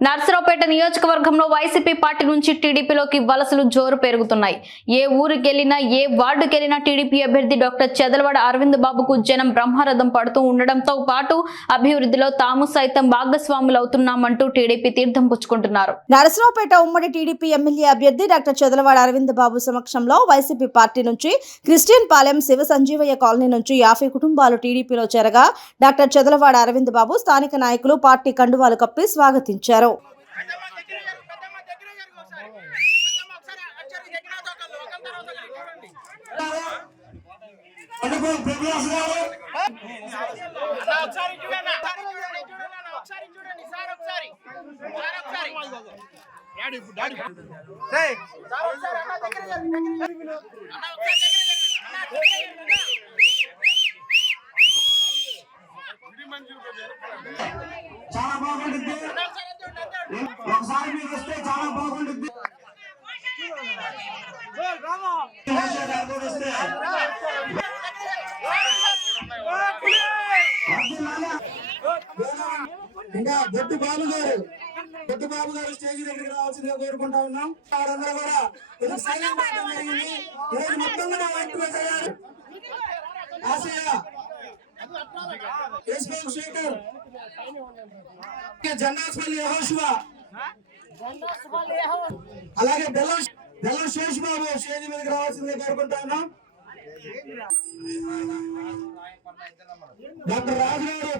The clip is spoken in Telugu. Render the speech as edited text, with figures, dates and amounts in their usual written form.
నర్సరావుపేట నియోజకవర్గంలో వైసీపీ పార్టీ నుంచి టీడీపీలోకి వలసలు జోరు పెరుగుతున్నాయి. ఏ ఊరికెళ్లినా ఏ వార్డుకెళ్లినా టీడీపీ అభ్యర్థి డాక్టర్ చదలవాడ అరవింద్ బాబుకు జనం బ్రహ్మరథం పడుతూ ఉండడంతో పాటు అభివృద్ధిలో తాము సైతం భాగస్వాములవుతున్నామంటూ టీడీపీ తీర్థం పుచ్చుకుంటున్నారు. నర్సరావుపేట ఉమ్మడి టీడీపీ ఎమ్మెల్యే అభ్యర్థి డాక్టర్ చదలవాడ అరవింద్ బాబు సమక్షంలో వైసీపీ పార్టీ నుంచి క్రిస్టియన్ పాలెం శివ సంజీవయ్య కాలనీ నుంచి 50 కుటుంబాలు టీడీపీలో చేరగా డాక్టర్ చదలవాడ అరవింద్ బాబు స్థానిక నాయకులు పార్టీ కండువాలు కప్పి స్వాగతించారు. చాలా బాగుంటుంది. ఒకసారి మీరు వస్తే చాలా బాగుంటుంది. ఇంకా బొట్టు బాబు గారు స్టేజ్ దగ్గరికి రావాల్సిందిగా కోరుకుంటా ఉన్నాం. వారందరూ కూడా మొత్తం కూడా ఆశయ శేఖర్ జన్నాస్పల్లి యెహోషువా అలాగే బెల్లం శేష్ బాబు స్టేజ్ మీదకి రావాల్సిందిగా కోరుకుంటా ఉన్నాం. డాక్టర్ రాజు గారు